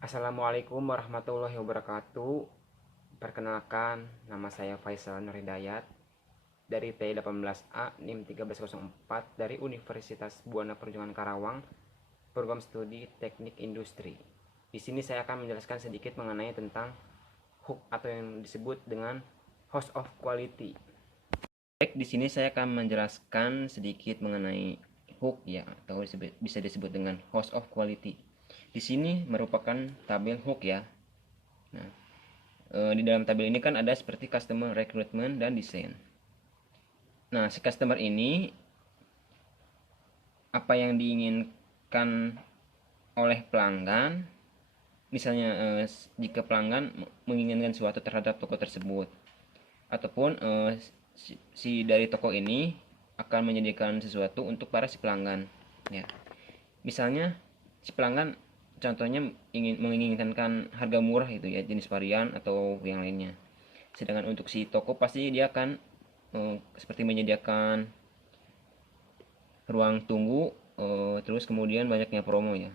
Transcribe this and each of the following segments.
Assalamualaikum warahmatullahi wabarakatuh. Perkenalkan, nama saya Faisal Nur Hidayat dari T18A NIM 1304 dari Universitas Buana Perjuangan Karawang, program studi Teknik Industri. Di sini saya akan menjelaskan sedikit mengenai tentang hook atau yang disebut dengan host of quality. Baik, di sini saya akan menjelaskan sedikit mengenai hook ya, atau bisa disebut dengan host of quality. Di sini merupakan tabel hook ya. Nah, di dalam tabel ini kan ada seperti customer recruitment dan desain. Nah, si customer ini apa yang diinginkan oleh pelanggan, misalnya jika pelanggan menginginkan sesuatu terhadap toko tersebut, ataupun si dari toko ini akan menyediakan sesuatu untuk para si pelanggan ya. Misalnya si pelanggan contohnya menginginkan harga murah itu ya, jenis varian atau yang lainnya. Sedangkan untuk si toko pasti dia akan seperti menyediakan ruang tunggu, terus kemudian banyaknya promo ya.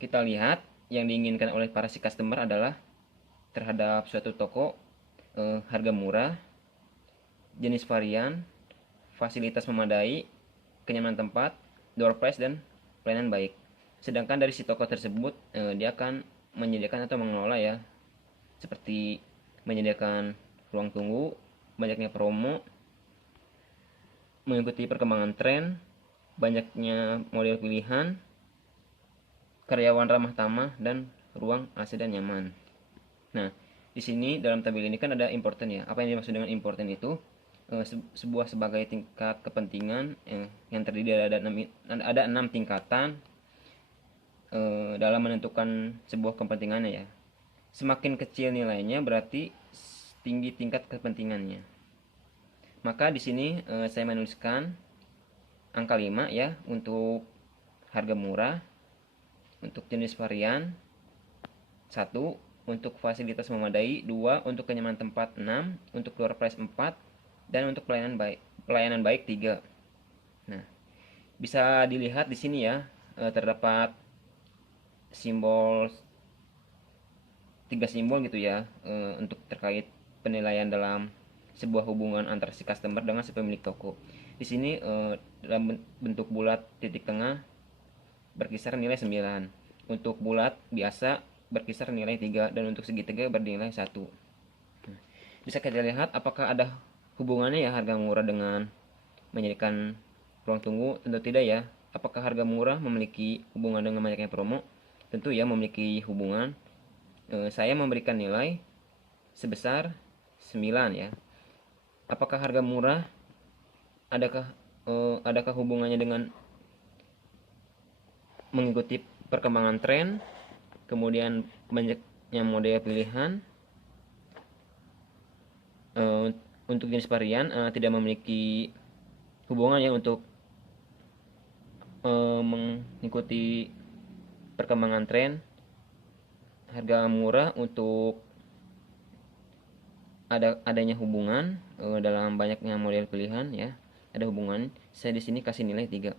Kita lihat yang diinginkan oleh para si customer adalah terhadap suatu toko harga murah, jenis varian, fasilitas memadai, kenyamanan tempat, door price, dan pelayanan baik. Sedangkan dari si toko tersebut dia akan menyediakan atau mengelola ya, seperti menyediakan ruang tunggu, banyaknya promo, mengikuti perkembangan tren, banyaknya model pilihan, karyawan ramah tamah, dan ruang AC dan nyaman. Nah, di sini dalam tabel ini kan ada important ya. Apa yang dimaksud dengan important itu? Sebuah sebagai tingkat kepentingan yang terdiri ada 6 tingkatan dalam menentukan sebuah kepentingannya ya. Semakin kecil nilainya berarti tinggi tingkat kepentingannya. Maka di sini saya menuliskan angka 5 ya untuk harga murah, untuk jenis varian 1, untuk fasilitas memadai 2, untuk kenyamanan tempat 6, untuk door price 4, dan untuk pelayanan baik 3. Nah, bisa dilihat di sini ya, terdapat simbol 3 simbol gitu ya, untuk terkait penilaian dalam sebuah hubungan antara si customer dengan si pemilik toko. Di sini dalam bentuk bulat titik tengah berkisar nilai 9. Untuk bulat biasa berkisar nilai 3, dan untuk segitiga bernilai 1. Bisa kita lihat apakah ada hubungannya ya harga murah dengan menyediakan ruang tunggu? Tentu tidak ya. Apakah harga murah memiliki hubungan dengan banyaknya promo? Tentu ya memiliki hubungan. Saya memberikan nilai sebesar 9 ya. Apakah harga murah adakah hubungannya dengan mengikuti perkembangan tren, kemudian banyaknya model pilihan? Untuk jenis varian tidak memiliki hubungan ya untuk mengikuti perkembangan tren. Harga murah untuk adanya hubungan dalam banyaknya model pilihan ya, ada hubungan. Saya di sini kasih nilai 3.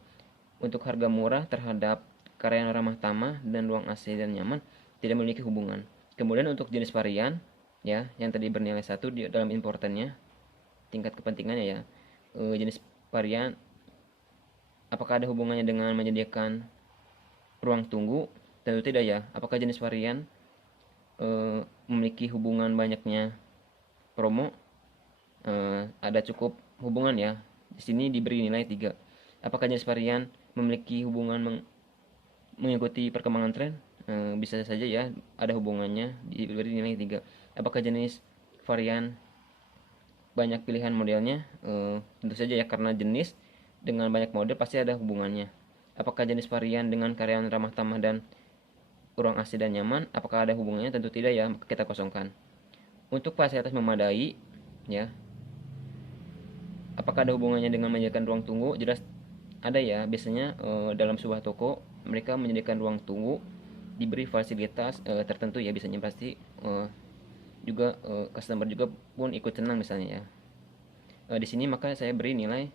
Untuk harga murah terhadap karyawan ramah tamah dan ruang AC dan nyaman tidak memiliki hubungan. Kemudian untuk jenis varian ya, yang tadi bernilai 1 di dalam importannya, tingkat kepentingannya ya, jenis varian apakah ada hubungannya dengan menyediakan ruang tunggu? Tentu tidak ya. Apakah jenis varian memiliki hubungan banyaknya promo? Ada cukup hubungan ya. Di sini diberi nilai 3. Apakah jenis varian memiliki hubungan mengikuti perkembangan tren? Bisa saja ya, ada hubungannya, diberi nilai 3. Apakah jenis varian banyak pilihan modelnya? Tentu saja ya, karena jenis dengan banyak model pasti ada hubungannya. Apakah jenis varian dengan karyawan ramah tamah dan ruang AC dan nyaman? Apakah ada hubungannya? Tentu tidak ya, maka kita kosongkan. Untuk fasilitas memadai ya, apakah ada hubungannya dengan menyediakan ruang tunggu? Jelas ada ya. Biasanya dalam sebuah toko mereka menyediakan ruang tunggu, diberi fasilitas tertentu ya, biasanya pasti juga customer juga pun ikut senang misalnya ya. Di sini maka saya beri nilai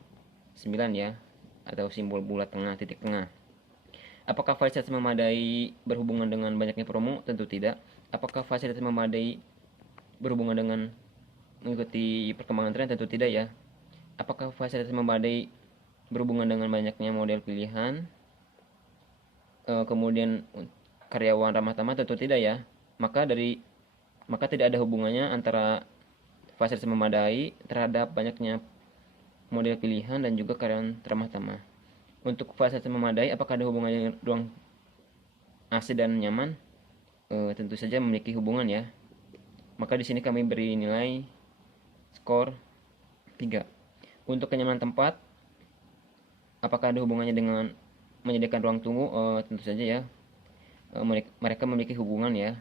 9 ya, atau simbol bulat tengah, titik tengah. Apakah fasilitas memadai berhubungan dengan banyaknya promo? Tentu tidak. Apakah fasilitas memadai berhubungan dengan mengikuti perkembangan tren? Tentu tidak ya. Apakah fasilitas memadai berhubungan dengan banyaknya model pilihan? Kemudian karyawan ramah tamah? Tentu tidak ya. Maka tidak ada hubungannya antara fasilitas memadai terhadap banyaknya model pilihan dan juga karyawan ramah tamah. Untuk fasilitas memadai, apakah ada hubungannya dengan ruang AC dan nyaman? Tentu saja memiliki hubungan ya. Maka di sini kami beri nilai skor 3. Untuk kenyamanan tempat, apakah ada hubungannya dengan menyediakan ruang tunggu? Tentu saja ya. Mereka memiliki hubungan ya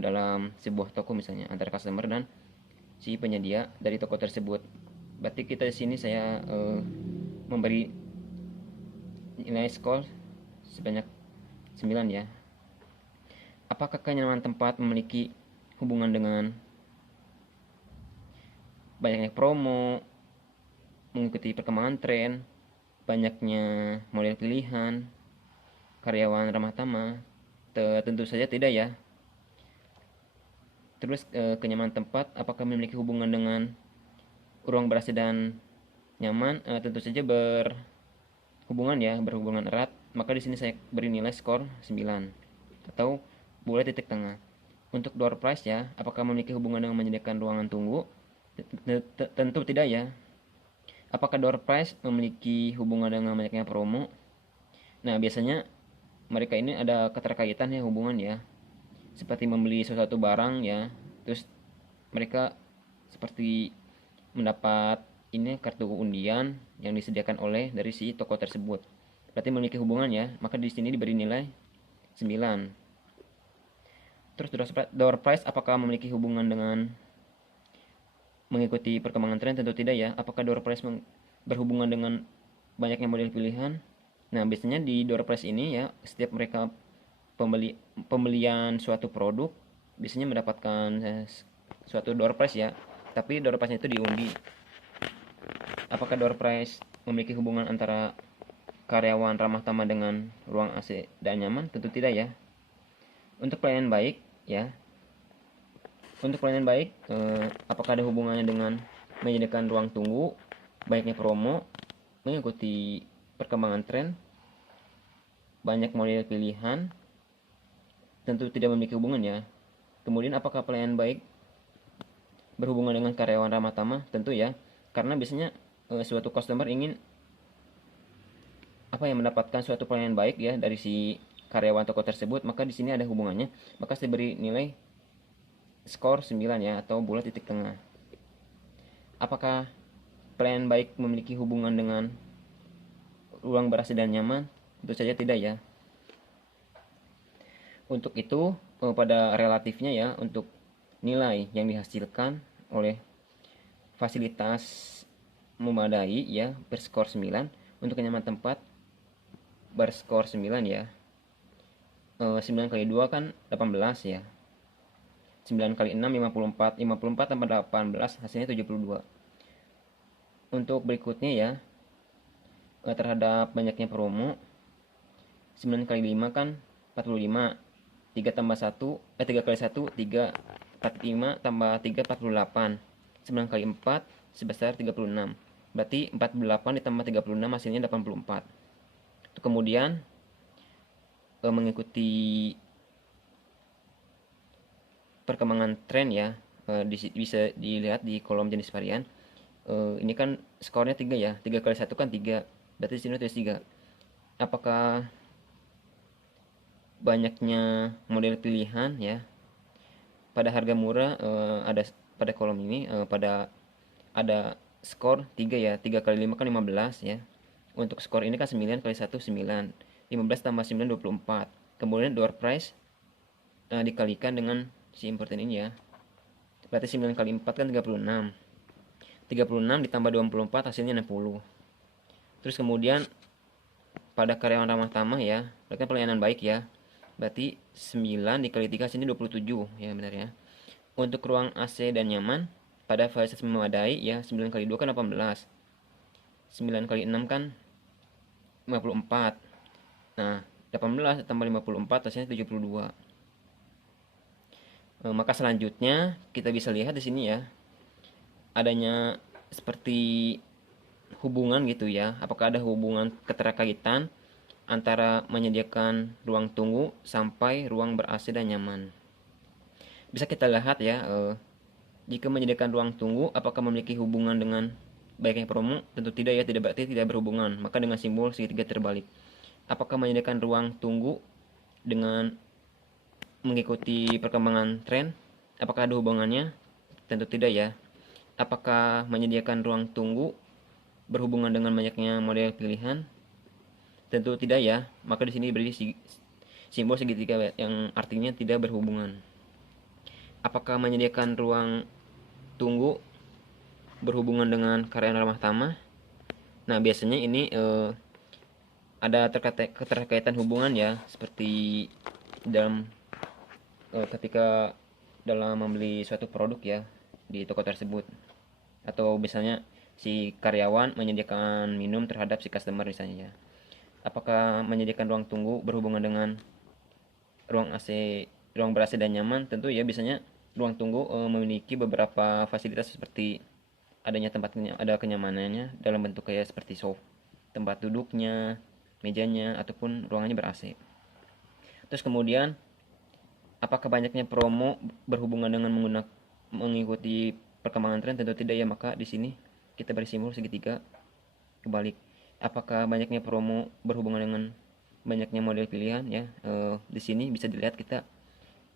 dalam sebuah toko misalnya antara customer dan si penyedia dari toko tersebut. Berarti kita di sini saya memberi nilai skor sebanyak 9 ya. Apakah kenyamanan tempat memiliki hubungan dengan banyaknya promo, mengikuti perkembangan tren, banyaknya model pilihan, karyawan ramah tamah? Tentu saja tidak ya. Terus kenyamanan tempat apakah memiliki hubungan dengan ruang ber-AC dan nyaman? Tentu saja berhubungan ya, berhubungan erat. Maka di sini saya beri nilai skor 9 atau boleh titik tengah. Untuk door prize ya, apakah memiliki hubungan dengan menyediakan ruangan tunggu? Tentu tidak ya. Apakah door prize memiliki hubungan dengan banyaknya promo? Nah, biasanya mereka ini ada keterkaitan ya, hubungan ya. Seperti membeli sesuatu barang ya, terus mereka seperti mendapat ini kartu undian yang disediakan oleh dari si toko tersebut. Berarti memiliki hubungan ya, maka di sini diberi nilai 9. Terus door prize apakah memiliki hubungan dengan mengikuti perkembangan tren? Tentu tidak ya. Apakah door prize berhubungan dengan banyaknya model pilihan? Nah, biasanya di door prize ini ya, setiap mereka pembelian suatu produk biasanya mendapatkan suatu door prize ya, tapi door prize itu diundi. Apakah door prize memiliki hubungan antara karyawan ramah tamah dengan ruang AC dan nyaman? Tentu tidak ya. Untuk pelayanan baik ya, untuk pelayanan baik apakah ada hubungannya dengan menyediakan ruang tunggu, banyaknya promo, mengikuti perkembangan tren, banyak model pilihan? Tentu tidak memiliki hubungan ya. Kemudian apakah pelayanan baik berhubungan dengan karyawan ramah tamah? Tentu ya, karena biasanya suatu customer ingin mendapatkan suatu pelayanan baik ya dari si karyawan toko tersebut, maka di sini ada hubungannya. Maka saya beri nilai skor 9 ya, atau bulat titik tengah. Apakah pelayanan baik memiliki hubungan dengan ruang ber-AC dan nyaman? Tentu saja tidak ya. Untuk itu pada relatifnya ya, untuk nilai yang dihasilkan oleh fasilitas memadai ya berskor 9, untuk kenyamanan tempat berskor 9 ya. 9 kali 2 kan 18 ya. 9 kali 6 54. 54 tambah 18 hasilnya 72. Untuk berikutnya ya, terhadap banyaknya promo, 9 kali 5 kan 45. 3 tambah 1 3 kali 1 3. 45 tambah 3 48. 9 kali 4 sebesar 36. Berarti 48 ditambah 36 hasilnya 84. Kemudian mengikuti perkembangan tren ya, bisa dilihat di kolom jenis varian. Ini kan skornya 3 ya. 3 kali 1 kan 3. Berarti di sini tulis 3. Apakah banyaknya model pilihan ya pada harga murah? Ada pada kolom ini ada skor 3 ya. 3 kali 5 kan 15 ya. Untuk skor ini kan 9 kali 1 9. 15 tambah 9 24. Kemudian door price dikalikan dengan si importan ini ya. Berarti 9 kali 4 kan 36. 36 ditambah 24 hasilnya 60. Terus kemudian pada karyawan ramah tamah ya, berarti pelayanan baik ya. Berarti 9 dikali 3 hasilnya 27 ya, benar ya. Untuk ruang AC dan nyaman pada fasilitas memadai ya, 9 kali 2 kan 18. 9 kali 6 kan 54. Nah, 18 tambah 54 hasilnya 72. Maka selanjutnya kita bisa lihat di sini ya, adanya seperti hubungan gitu ya. Apakah ada hubungan keterkaitan antara menyediakan ruang tunggu sampai ruang ber-AC dan nyaman. Bisa kita lihat ya, jika menyediakan ruang tunggu apakah memiliki hubungan dengan baiknya promo? Tentu tidak ya, tidak berarti tidak berhubungan. Maka dengan simbol segitiga terbalik. Apakah menyediakan ruang tunggu dengan mengikuti perkembangan tren? Apakah ada hubungannya? Tentu tidak ya. Apakah menyediakan ruang tunggu berhubungan dengan banyaknya model pilihan? Tentu tidak ya. Maka di sini beri simbol segitiga yang artinya tidak berhubungan. Apakah menyediakan ruang tunggu berhubungan dengan karyawan ramah tamah? Nah, biasanya ini ada keterkaitan hubungan ya, seperti dalam ketika dalam membeli suatu produk ya di toko tersebut, atau misalnya si karyawan menyediakan minum terhadap si customer misalnya ya. Apakah menyediakan ruang tunggu berhubungan dengan ruang AC, ruang ber-AC dan nyaman? Tentu ya, biasanya ruang tunggu memiliki beberapa fasilitas seperti adanya tempatnya, ada kenyamanannya dalam bentuk kayak seperti sofa, tempat duduknya, mejanya, ataupun ruangannya ber-AC. Terus kemudian, apakah banyaknya promo berhubungan dengan mengikuti perkembangan tren? Tentu tidak ya, maka di sini kita beri simbol segitiga kebalik. Apakah banyaknya promo berhubungan dengan banyaknya model pilihan ya? Di sini bisa dilihat kita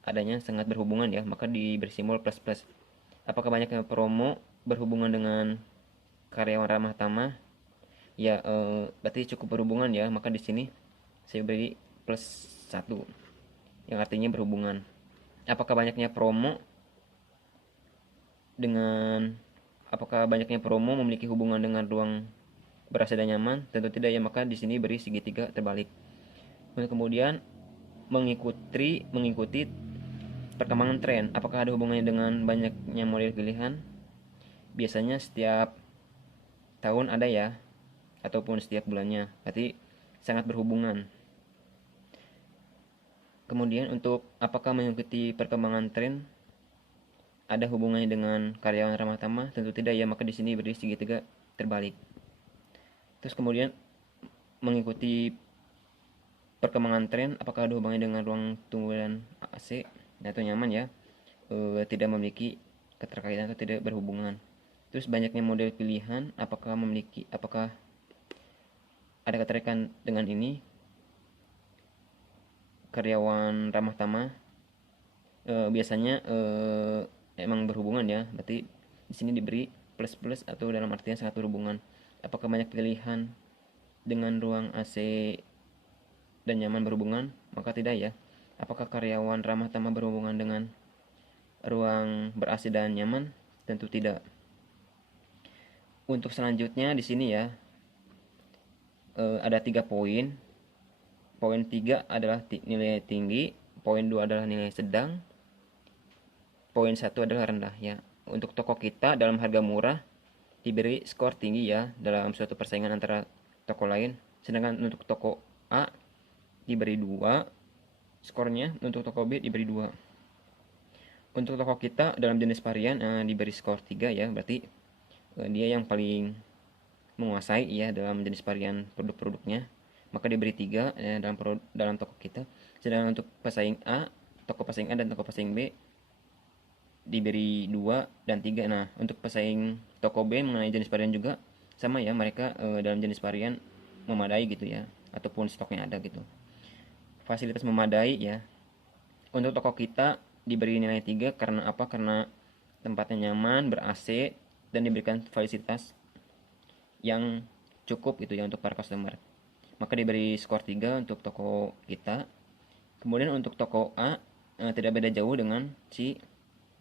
adanya sangat berhubungan ya, maka diberi simbol plus plus. Apakah banyaknya promo berhubungan dengan karyawan ramah tamah? Ya, berarti cukup berhubungan ya, maka di sini saya beri plus 1 yang artinya berhubungan. Apakah banyaknya promo dengan apakah banyaknya promo memiliki hubungan dengan ruang berasa dan nyaman? Tentu tidak ya, maka di sini beri segitiga terbalik. Untuk kemudian mengikuti perkembangan tren. Apakah ada hubungannya dengan banyaknya model pilihan? Biasanya setiap tahun ada ya, ataupun setiap bulannya. Berarti sangat berhubungan. Kemudian untuk apakah mengikuti perkembangan tren ada hubungannya dengan karyawan ramah tamah? Tentu tidak ya, maka di sini beri segitiga terbalik. Terus kemudian mengikuti perkembangan tren, apakah ada hubungannya dengan ruang tunggu dan AC atau nyaman ya? Tidak memiliki keterkaitan atau tidak berhubungan. Terus banyaknya model pilihan, apakah ada keterkaitan dengan ini? Karyawan ramah tamah biasanya emang berhubungan ya, berarti di sini diberi plus plus atau dalam artian sangat berhubungan. Apakah banyak pilihan dengan ruang AC dan nyaman berhubungan? Maka tidak ya. Apakah karyawan ramah tamah berhubungan dengan ruang ber-AC dan nyaman? Tentu tidak. Untuk selanjutnya di sini ya ada 3 poin. Poin 3 adalah nilai tinggi, poin 2 adalah nilai sedang, poin 1 adalah rendah ya. Untuk toko kita dalam harga murah diberi skor tinggi ya dalam suatu persaingan antara toko lain. Sedangkan untuk toko A diberi 2 skornya, untuk toko B diberi 2. Untuk toko kita dalam jenis varian diberi skor 3 ya, berarti dia yang paling menguasai ya dalam jenis varian produk-produknya. Maka diberi 3 dalam toko kita. Sedangkan untuk toko pesaing A dan toko pesaing B diberi 2 dan 3. Nah, untuk pesaing toko B mengenai jenis varian juga sama ya, mereka dalam jenis varian memadai gitu ya, ataupun stoknya ada gitu. Fasilitas memadai ya. Untuk toko kita diberi nilai 3 karena apa? Karena tempatnya nyaman, ber-AC, dan diberikan fasilitas yang cukup gitu ya untuk para customer. Maka diberi skor 3 untuk toko kita. Kemudian untuk toko A tidak beda jauh dengan si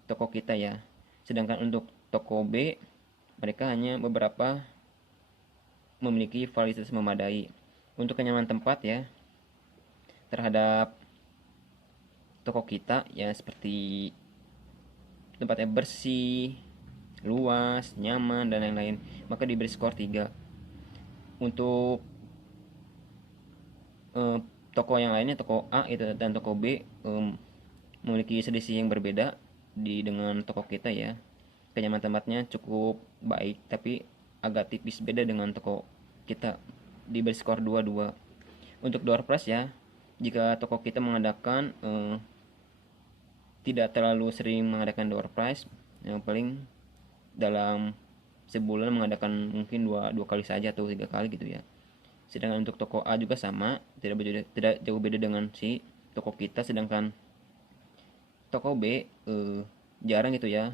toko kita ya. Sedangkan untuk toko B mereka hanya beberapa memiliki fasilitas memadai. Untuk kenyamanan tempat ya terhadap toko kita ya, seperti tempatnya bersih, luas, nyaman, dan lain-lain, maka diberi skor 3. Untuk toko yang lainnya, toko A itu dan toko B memiliki selisih yang berbeda dengan toko kita ya. Kenyamanan tempatnya cukup baik, tapi agak tipis beda dengan toko kita, diberi skor 2-2. Untuk door prize ya, jika toko kita mengadakan tidak terlalu sering mengadakan door prize, yang paling dalam sebulan mengadakan mungkin dua kali saja atau 3 kali gitu ya. Sedangkan untuk toko A juga sama, tidak jauh beda dengan si toko kita. Sedangkan toko B jarang gitu ya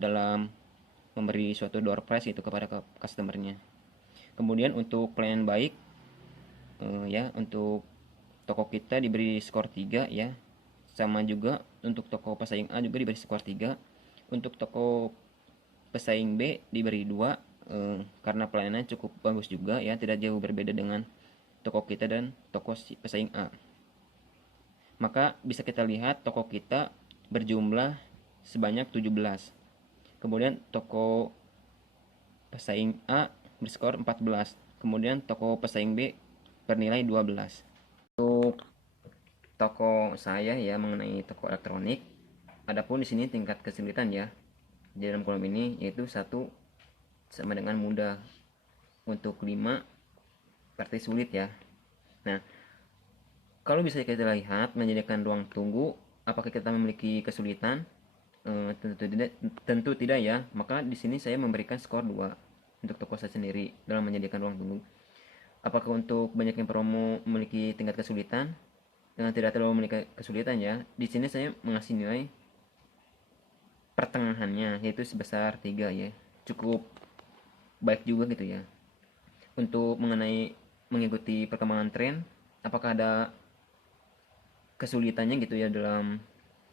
dalam memberi suatu door prize itu kepada customernya. Kemudian untuk pelayanan baik ya, untuk toko kita diberi skor 3 ya. Sama juga untuk toko pesaing A juga diberi skor 3. Untuk toko pesaing B diberi 2 karena pelayanannya cukup bagus juga ya, tidak jauh berbeda dengan toko kita dan toko pesaing A. Maka bisa kita lihat toko kita berjumlah sebanyak 17. Kemudian toko pesaing A berskor 14. Kemudian toko pesaing B bernilai 12. Untuk toko saya ya mengenai toko elektronik, adapun di sini tingkat kesulitan ya di dalam kolom ini yaitu 1 sama dengan mudah, untuk 5 berarti sulit ya. Nah, kalau bisa kita lihat menyediakan ruang tunggu, apakah kita memiliki kesulitan? Tentu tidak ya. Maka di sini saya memberikan skor 2 untuk toko saya sendiri dalam menyediakan ruang tunggu. Apakah untuk banyak yang promo memiliki tingkat kesulitan? Dengan tidak terlalu memiliki kesulitan ya. Di sini saya mengasih nilai pertengahannya yaitu sebesar 3 ya. Cukup baik juga gitu ya. Untuk mengenai mengikuti perkembangan tren, apakah ada kesulitannya gitu ya dalam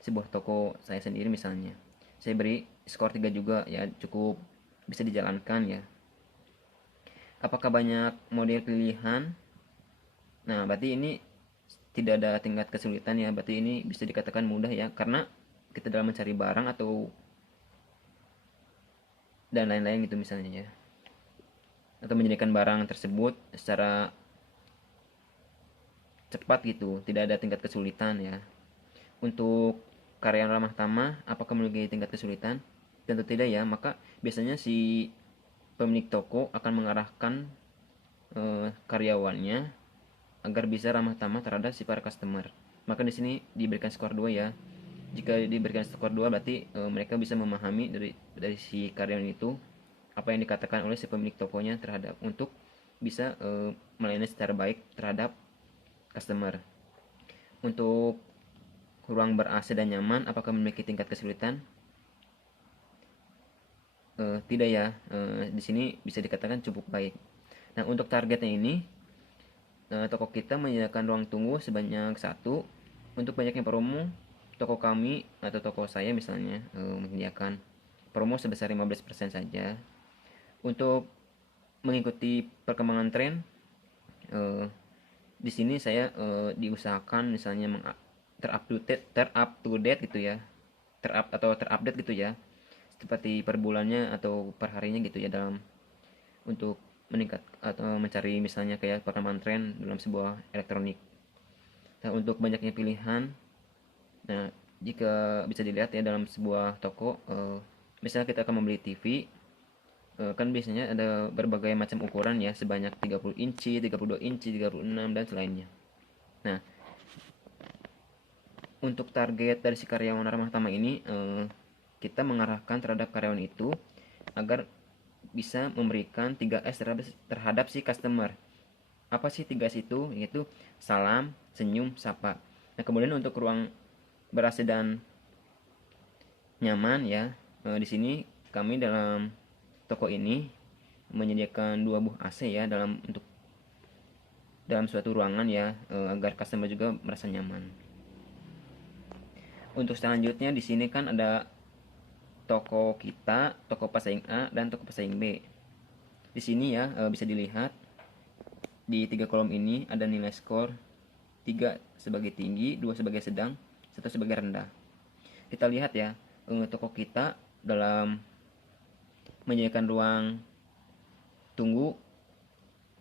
sebuah toko saya sendiri misalnya. Saya beri skor 3 juga ya, cukup bisa dijalankan ya. Apakah banyak model pilihan? Nah, berarti ini tidak ada tingkat kesulitan ya, berarti ini bisa dikatakan mudah ya, karena kita dalam mencari barang atau dan lain-lain gitu misalnya ya, atau menyediakan barang tersebut secara cepat gitu, tidak ada tingkat kesulitan ya. Untuk karyawan ramah tamah, apakah memiliki tingkat kesulitan? Tentu tidak ya, maka biasanya si pemilik toko akan mengarahkan karyawannya agar bisa ramah tamah terhadap si para customer. Maka di sini diberikan skor 2 ya. Jika diberikan skor 2 berarti mereka bisa memahami dari si karyawan itu apa yang dikatakan oleh si pemilik tokonya terhadap untuk bisa melayani secara baik terhadap customer. Untuk ruang ber-AC dan nyaman, apakah memiliki tingkat kesulitan? Tidak ya. Di sini bisa dikatakan cukup baik. Nah, untuk targetnya ini, toko kita menyediakan ruang tunggu sebanyak 1. Untuk banyaknya promo, toko kami atau toko saya misalnya menyediakan promo sebesar 15% saja. Untuk mengikuti perkembangan tren, di sini saya diusahakan misalnya terupdate gitu ya, terupdate gitu ya, seperti per bulannya atau per harinya gitu ya, dalam untuk meningkat atau mencari misalnya kayak perkembangan tren dalam sebuah elektronik. Nah, untuk banyaknya pilihan, nah jika bisa dilihat ya dalam sebuah toko, misalnya kita akan membeli TV, kan biasanya ada berbagai macam ukuran ya, sebanyak 30 inci, 32 inci, 36 dan selainnya. Nah, untuk target dari si karyawan ramah tamah ini, kita mengarahkan terhadap karyawan itu agar bisa memberikan 3S terhadap si customer. Apa sih 3S itu? Yaitu salam, senyum, sapa. Nah, kemudian untuk ruang ber-AC dan nyaman ya, di sini kami dalam toko ini menyediakan 2 buah AC ya dalam suatu ruangan ya, agar customer juga merasa nyaman. Untuk selanjutnya di sini kan ada toko kita, toko pesaing A dan toko pesaing B. Di sini ya bisa dilihat di 3 kolom ini ada nilai skor 3 sebagai tinggi, 2 sebagai sedang, 1 sebagai rendah. Kita lihat ya, toko kita dalam menyediakan ruang tunggu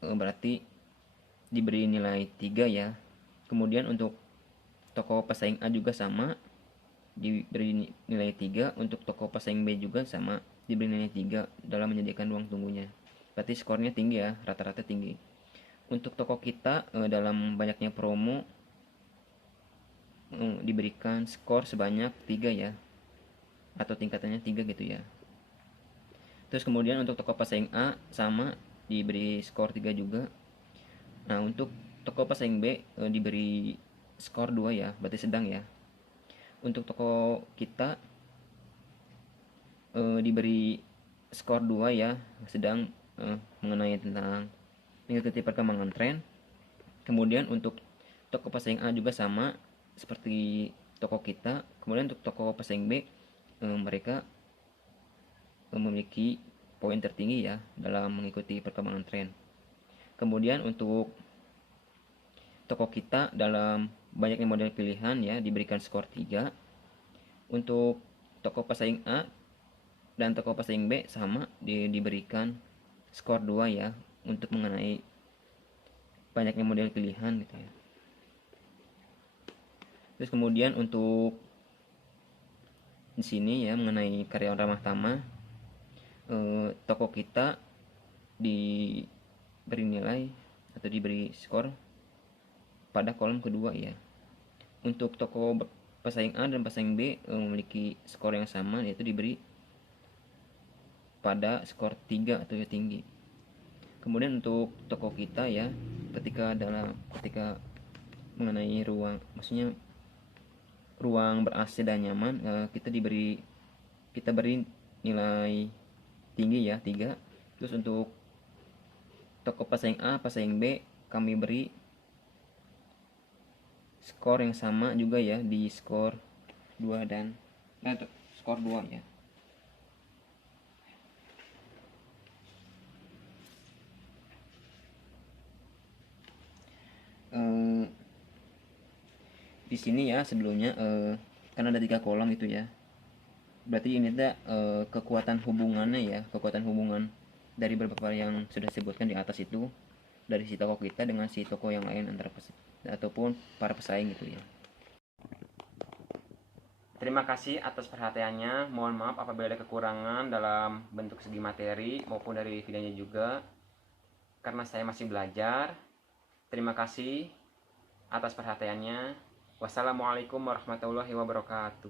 berarti diberi nilai 3 ya. Kemudian untuk toko pesaing A juga sama, diberi nilai 3. Untuk toko pesaing B juga sama, diberi nilai 3 dalam menyediakan ruang tunggunya. Berarti skornya tinggi ya, rata-rata tinggi. Untuk toko kita dalam banyaknya promo diberikan skor sebanyak 3 ya, atau tingkatannya 3 gitu ya. Terus kemudian untuk toko pesaing A sama, diberi skor 3 juga. Nah, untuk toko pesaing B diberi skor 2 ya, berarti sedang ya. Untuk toko kita diberi skor 2 ya, sedang, mengenai tentang mengikuti perkembangan tren. Kemudian untuk toko pesaing A juga sama seperti toko kita. Kemudian untuk toko pesaing B mereka memiliki poin tertinggi ya dalam mengikuti perkembangan tren. Kemudian untuk toko kita dalam banyaknya model pilihan ya diberikan skor 3. Untuk toko pesaing A dan toko pesaing B sama diberikan skor 2 ya untuk mengenai banyaknya model pilihan gitu ya. Terus kemudian untuk di sini ya mengenai karyawan ramah tamah, toko kita diberi nilai atau diberi skor pada kolom kedua ya. Untuk toko pesaing A dan pesaing B memiliki skor yang sama, yaitu diberi pada skor 3 atau yang tinggi. Kemudian untuk toko kita ya, ketika mengenai ruang, maksudnya ruang ber-AC dan nyaman, kita beri nilai tinggi ya 3. Terus untuk toko pesaing A, pesaing B kami beri skor yang sama juga ya, di skor 2 dan skor 2 ya. Di sini ya sebelumnya kan ada 3 kolom itu ya. Berarti ini tuh kekuatan hubungannya ya, kekuatan hubungan dari beberapa yang sudah disebutkan di atas itu, dari si toko kita dengan si toko yang lain ataupun para pesaing gitu ya. Terima kasih atas perhatiannya. Mohon maaf apabila ada kekurangan dalam bentuk segi materi maupun dari videonya juga, karena saya masih belajar. Terima kasih atas perhatiannya. Wassalamualaikum warahmatullahi wabarakatuh.